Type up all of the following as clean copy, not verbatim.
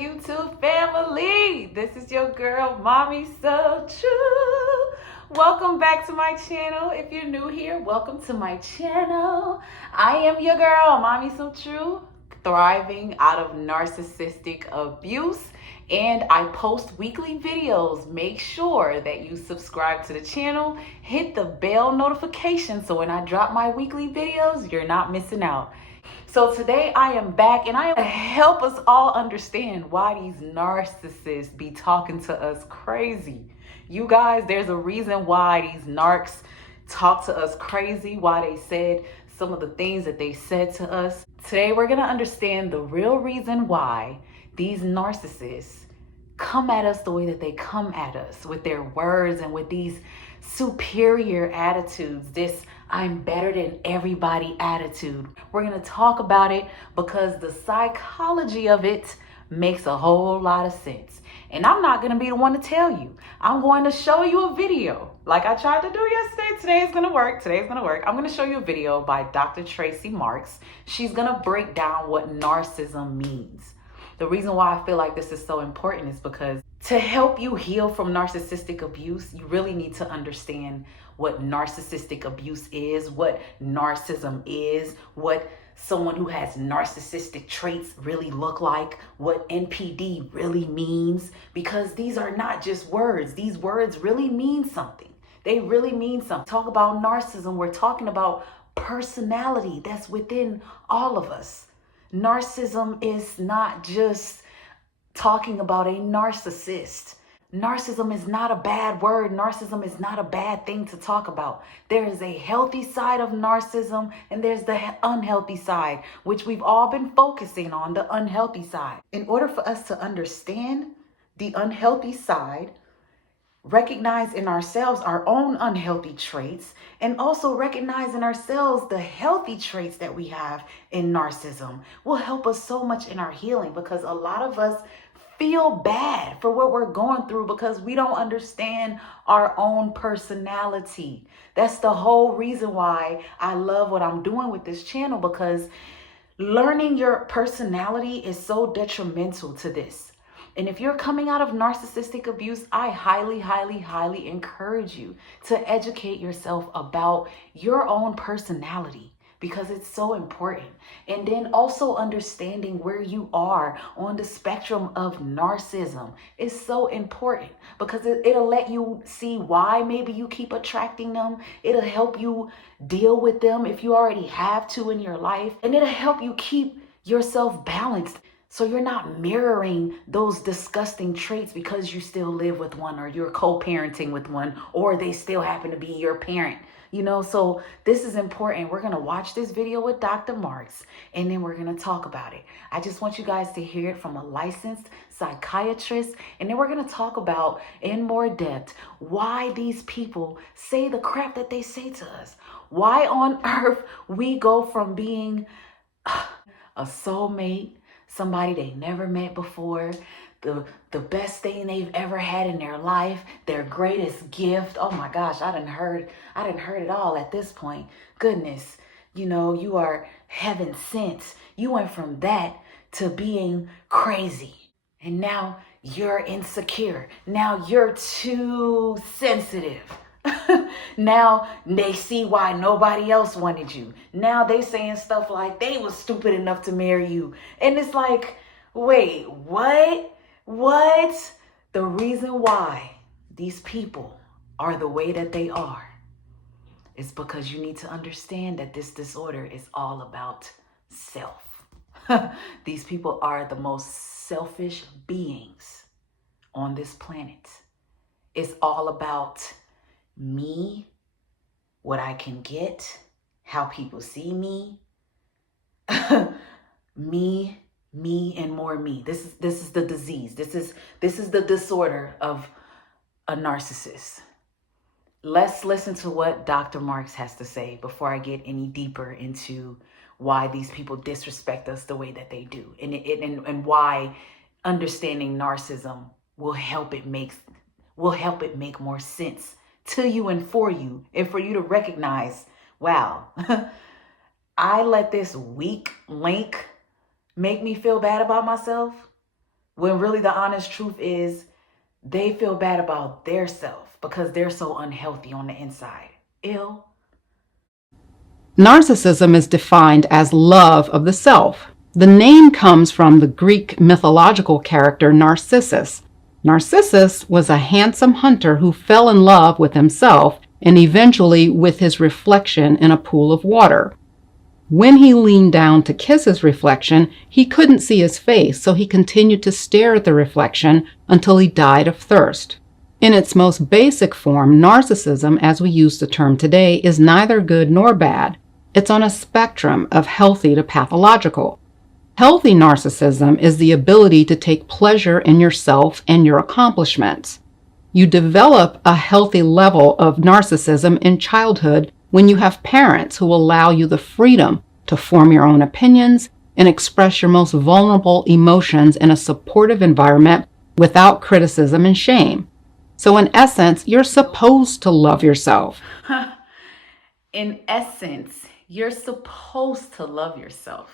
YouTube family? This is your girl, Mommy So True. Welcome back to my channel. If you're new here, welcome to my channel. I am your girl, Mommy So True, thriving out of narcissistic abuse. And I post weekly videos. Make sure that you subscribe to the channel, hit the bell notification so when I drop my weekly videos, you're not missing out. So today I am back and I am to help us all understand why these narcissists be talking to us crazy. You guys, there's a reason why these narcs talk to us crazy, why they said some of the things that they said to us. Today we're going to understand the real reason why these narcissists come at us the way that they come at us, with their words and with these superior attitudes, this I'm better than everybody attitude. We're going to talk about it because the psychology of it makes a whole lot of sense. And I'm not going to be the one to tell you. I'm going to show you a video like I tried to do yesterday. Today is going to work. I'm going to show you a video by Dr. Tracy Marks. She's going to break down what narcissism means. The reason why I feel like this is so important is because to help you heal from narcissistic abuse, you really need to understand what narcissistic abuse is, what narcissism is, what someone who has narcissistic traits really look like, what NPD really means, because these are not just words. These words really mean something. They really mean something. Talk about narcissism, we're talking about personality that's within all of us. Narcissism is not just talking about a narcissist. Narcissism is not a bad word. Narcissism is not a bad thing to talk about. There is a healthy side of narcissism and there's the unhealthy side, which we've all been focusing on, the unhealthy side. In order for us to understand the unhealthy side, recognize in ourselves our own unhealthy traits, and also recognize in ourselves the healthy traits that we have in narcissism will help us so much in our healing, because a lot of us feel bad for what we're going through because we don't understand our own personality. That's the whole reason why I love what I'm doing with this channel, because learning your personality is so detrimental to this. And if you're coming out of narcissistic abuse, I highly encourage you to educate yourself about your own personality, because it's so important. And then also understanding where you are on the spectrum of narcissism is so important, because it'll let you see why maybe you keep attracting them. It'll help you deal with them if you already have to in your life. And it'll help you keep yourself balanced, so you're not mirroring those disgusting traits because you still live with one, or you're co-parenting with one, or they still happen to be your parent. You know, so this is important. We're going to watch this video with Dr. Marks, and then we're going to talk about it. I just want you guys to hear it from a licensed psychiatrist, and then we're going to talk about in more depth why these people say the crap that they say to us. Why on earth we go from being a soulmate, somebody they never met before, the best thing they've ever had in their life, their greatest gift. Oh my gosh, I done heard it all at this point. Goodness, you know, you are heaven sent. You went from that to being crazy. And now you're insecure. Now you're too sensitive. Now they see why nobody else wanted you. Now they saying stuff like they was stupid enough to marry you. And it's like, wait, what? The reason why these people are the way that they are is because you need to understand that this disorder is all about self. These people are the most selfish beings on this planet. It's all about me, what I can get, how people see me, me and more me. This is the disease. This is the disorder of a narcissist. Let's listen to what Dr. Marks has to say before I get any deeper into why these people disrespect us the way that they do, and why understanding narcissism will help it make more sense to you and for you to recognize, wow, I let this weak link make me feel bad about myself. when really the honest truth is they feel bad about their self because they're so unhealthy on the inside. Ill. Narcissism is defined as love of the self. The name comes from the Greek mythological character Narcissus. Narcissus was a handsome hunter who fell in love with himself and eventually with his reflection in a pool of water. When he leaned down to kiss his reflection, he couldn't see his face, so he continued to stare at the reflection until he died of thirst. In its most basic form, narcissism, as we use the term today, is neither good nor bad. It's on a spectrum of healthy to pathological. Healthy narcissism is the ability to take pleasure in yourself and your accomplishments. You develop a healthy level of narcissism in childhood when you have parents who allow you the freedom to form your own opinions and express your most vulnerable emotions in a supportive environment without criticism and shame. So in essence, you're supposed to love yourself. In essence, you're supposed to love yourself.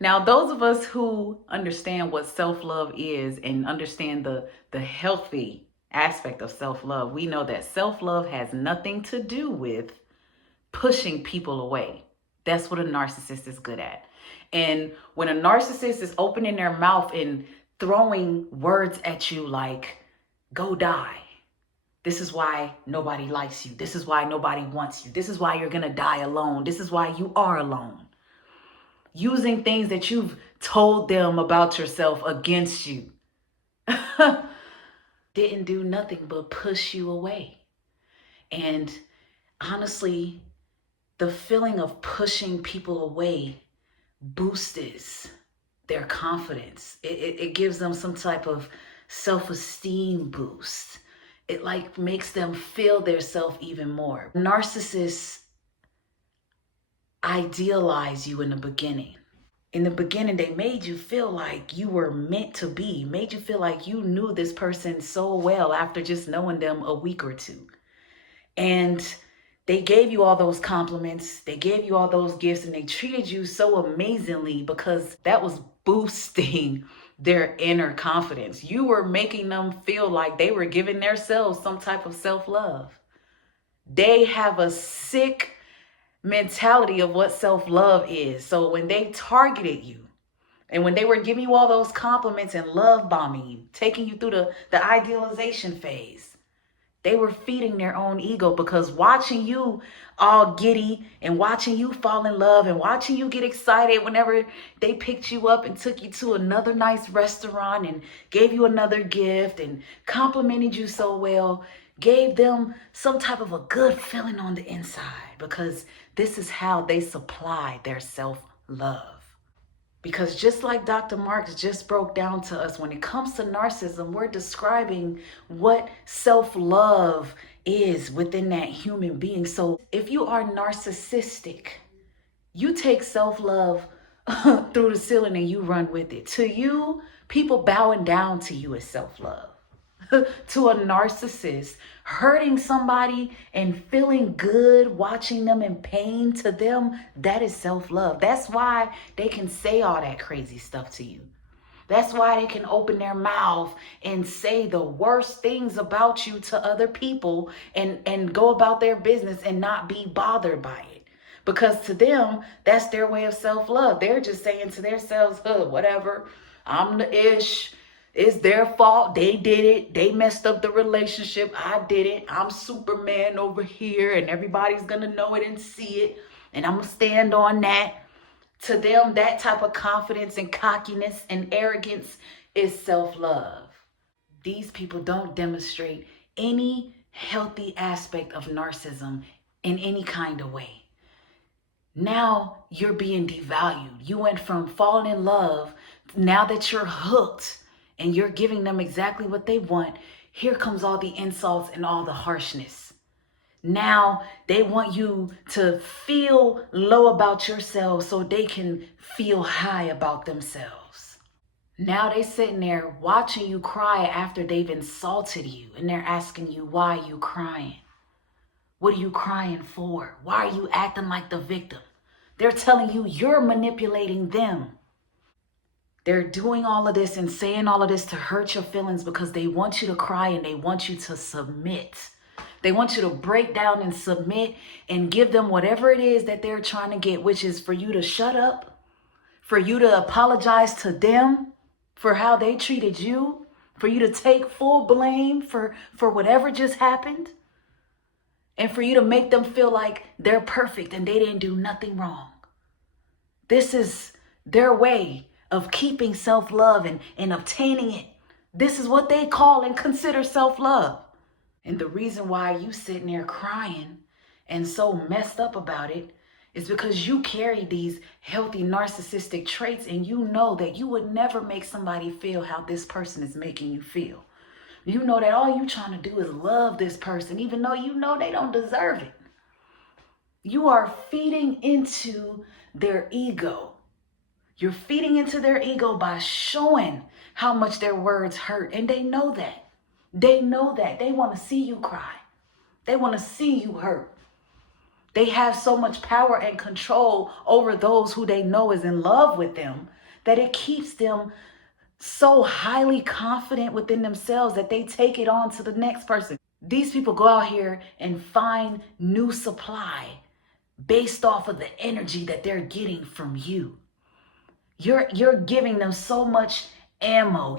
Now, those of us who understand what self-love is and understand the healthy aspect of self-love, we know that self-love has nothing to do with pushing people away. That's what a narcissist is good at. And when a narcissist is opening their mouth and throwing words at you like, go die. This is why nobody likes you. This is why nobody wants you. This is why you're going to die alone. This is why you are alone. Using things that you've told them about yourself against you. Didn't do nothing but push you away. And honestly, the feeling of pushing people away boosts their confidence. It gives them some type of self-esteem boost. It like makes them feel their self even more. Narcissists idealize you in the beginning. In the beginning, they made you feel like you were meant to be, made you feel like you knew this person so well after just knowing them a week or two. And they gave you all those compliments, they gave you all those gifts, and they treated you so amazingly because that was boosting their inner confidence. You were making them feel like they were giving themselves some type of self-love. They have a sick mentality of what self-love is. So when they targeted you and when they were giving you all those compliments and love bombing you, taking you through the idealization phase, they were feeding their own ego, because watching you all giddy and watching you fall in love and watching you get excited whenever they picked you up and took you to another nice restaurant and gave you another gift and complimented you so well, gave them some type of a good feeling on the inside, because this is how they supply their self-love. Because just like Dr. Marks just broke down to us, when it comes to narcissism, we're describing what self-love is within that human being. So if you are narcissistic, you take self-love through the ceiling and you run with it. To you, people bowing down to you is self-love. To a narcissist, hurting somebody and feeling good, watching them in pain, to them, that is self-love. That's why they can say all that crazy stuff to you. That's why they can open their mouth and say the worst things about you to other people and go about their business and not be bothered by it. Because to them, that's their way of self-love. They're just saying to themselves, whatever, I'm the ish. It's their fault. They did it. They messed up the relationship. I did it. I'm Superman over here, and everybody's going to know it and see it. And I'm going to stand on that. To them, that type of confidence and cockiness and arrogance is self-love. These people don't demonstrate any healthy aspect of narcissism in any kind of way. Now you're being devalued. You went from falling in love, now that you're hooked, and you're giving them exactly what they want, here comes all the insults and all the harshness. Now they want you to feel low about yourself so they can feel high about themselves. Now they're sitting there watching you cry after they've insulted you, and they're asking you, why are you crying? What are you crying for? Why are you acting like the victim? They're telling you you're manipulating them. They're doing all of this and saying all of this to hurt your feelings because they want you to cry and they want you to submit. They want you to break down and submit and give them whatever it is that they're trying to get, which is for you to shut up, for you to apologize to them for how they treated you, for you to take full blame for whatever just happened, and for you to make them feel like they're perfect and they didn't do nothing wrong. This is their way of keeping self-love and obtaining it. This is what they call and consider self-love. And the reason why you sitting there crying and so messed up about it is because you carry these healthy narcissistic traits and you know that you would never make somebody feel how this person is making you feel. You know that all you trying to do is love this person, even though you know they don't deserve it. You are feeding into their ego. You're feeding into their ego by showing how much their words hurt. And they know that. They know that. They want to see you cry. They want to see you hurt. They have so much power and control over those who they know is in love with them that it keeps them so highly confident within themselves that they take it on to the next person. These people go out here and find new supply based off of the energy that they're getting from you. You're giving them so much ammo.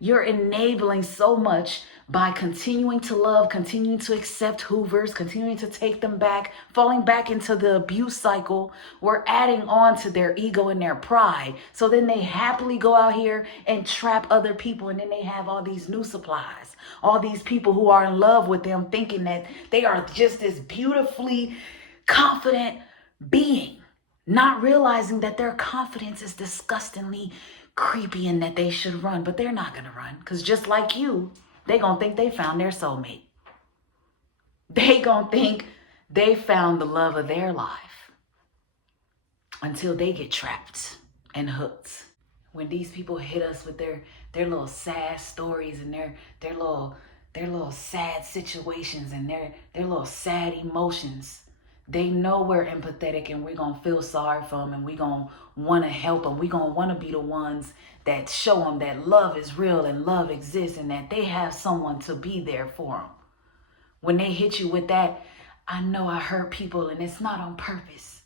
You're enabling so much by continuing to love, continuing to accept Hoovers, continuing to take them back, falling back into the abuse cycle. We're adding on to their ego and their pride. So then they happily go out here and trap other people, and then they have all these new supplies. All these people who are in love with them thinking that they are just this beautifully confident being, not realizing that their confidence is disgustingly creepy and that they should run, but they're not going to run because just like you, they going to think they found their soulmate. They going to think they found the love of their life until they get trapped and hooked. When these people hit us with their little sad stories and their little sad situations and their little sad emotions, they know we're empathetic and we're going to feel sorry for them and we're going to want to help them. We're going to want to be the ones that show them that love is real and love exists and that they have someone to be there for them. When they hit you with that, I know I hurt people and it's not on purpose.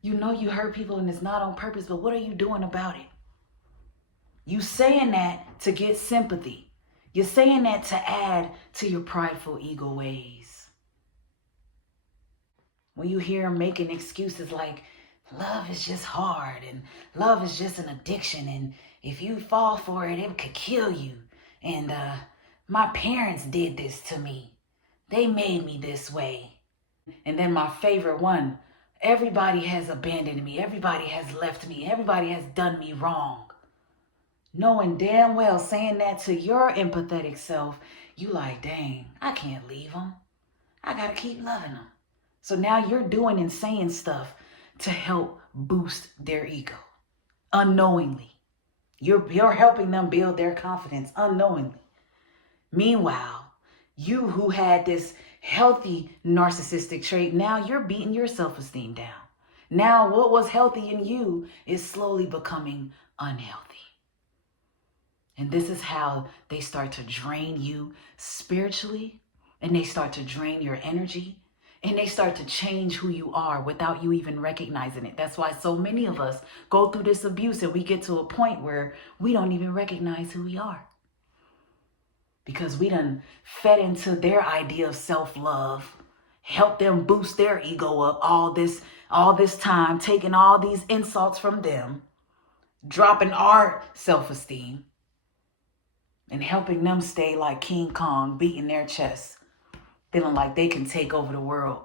You know you hurt people and it's not on purpose, but what are you doing about it? You saying that to get sympathy. You're saying that to add to your prideful ego ways. When you hear them making excuses like, love is just hard and love is just an addiction and if you fall for it, it could kill you. And my parents did this to me. They made me this way. And then my favorite one, everybody has abandoned me. Everybody has left me. Everybody has done me wrong. Knowing damn well, saying that to your empathetic self, you like, dang, I can't leave them. I got to keep loving them. So now you're doing and saying stuff to help boost their ego unknowingly. You're helping them build their confidence unknowingly. Meanwhile, you who had this healthy narcissistic trait, now you're beating your self-esteem down. Now what was healthy in you is slowly becoming unhealthy. And this is how they start to drain you spiritually, and they start to drain your energy. And they start to change who you are without you even recognizing it. That's why so many of us go through this abuse and we get to a point where we don't even recognize who we are. Because we done fed into their idea of self-love, helped them boost their ego up all this time, taking all these insults from them, dropping our self-esteem, and helping them stay like King Kong, beating their chest, feeling like they can take over the world.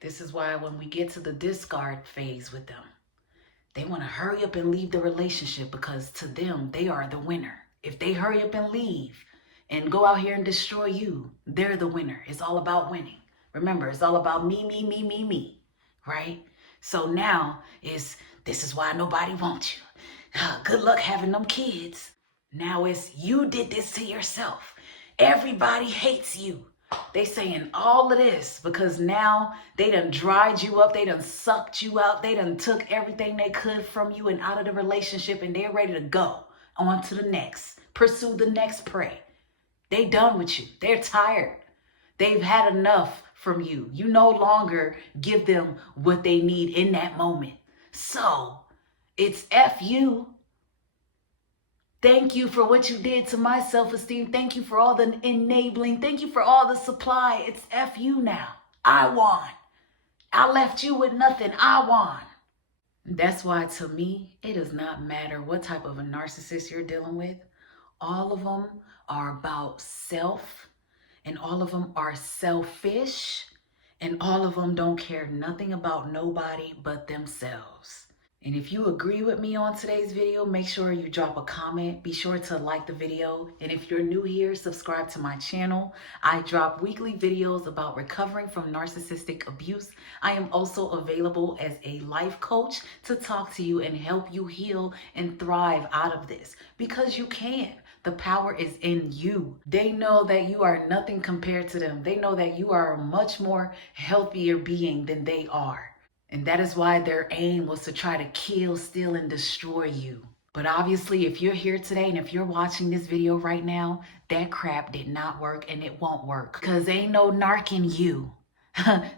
This is why when we get to the discard phase with them, they want to hurry up and leave the relationship because to them, they are the winner. If they hurry up and leave and go out here and destroy you, they're the winner. It's all about winning. Remember, it's all about me, right? So now this is why nobody wants you. Good luck having them kids. Now it's you did this to yourself. Everybody hates you. They saying all of this because now they done dried you up. They done sucked you out. They done took everything they could from you and out of the relationship, and they're ready to go on to the next. Pursue the next prey. They done with you. They're tired. They've had enough from you. You no longer give them what they need in that moment. So it's F you. Thank you for what you did to my self-esteem. Thank you for all the enabling. Thank you for all the supply. It's F you now. I won. I left you with nothing. I won. That's why, to me, it does not matter what type of a narcissist you're dealing with. All of them are about self, and all of them are selfish, and all of them don't care nothing about nobody but themselves. And if you agree with me on today's video, make sure you drop a comment. Be sure to like the video. And if you're new here, subscribe to my channel. I drop weekly videos about recovering from narcissistic abuse. I am also available as a life coach to talk to you and help you heal and thrive out of this, because you can. The power is in you. They know that you are nothing compared to them. They know that you are a much more healthier being than they are. And that is why their aim was to try to kill, steal, and destroy you. But obviously, if you're here today and if you're watching this video right now, that crap did not work and it won't work. Because ain't no narc in you.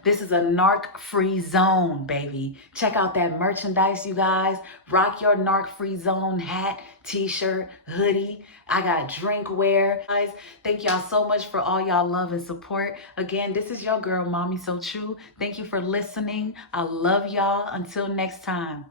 This is a narc-free zone, baby. Check out that merchandise, you guys. Rock your narc-free zone hat, t-shirt, hoodie. I got drinkware. Guys, thank y'all so much for all y'all love and support. Again, this is your girl, Mommy So True. Thank you for listening. I love y'all. Until next time.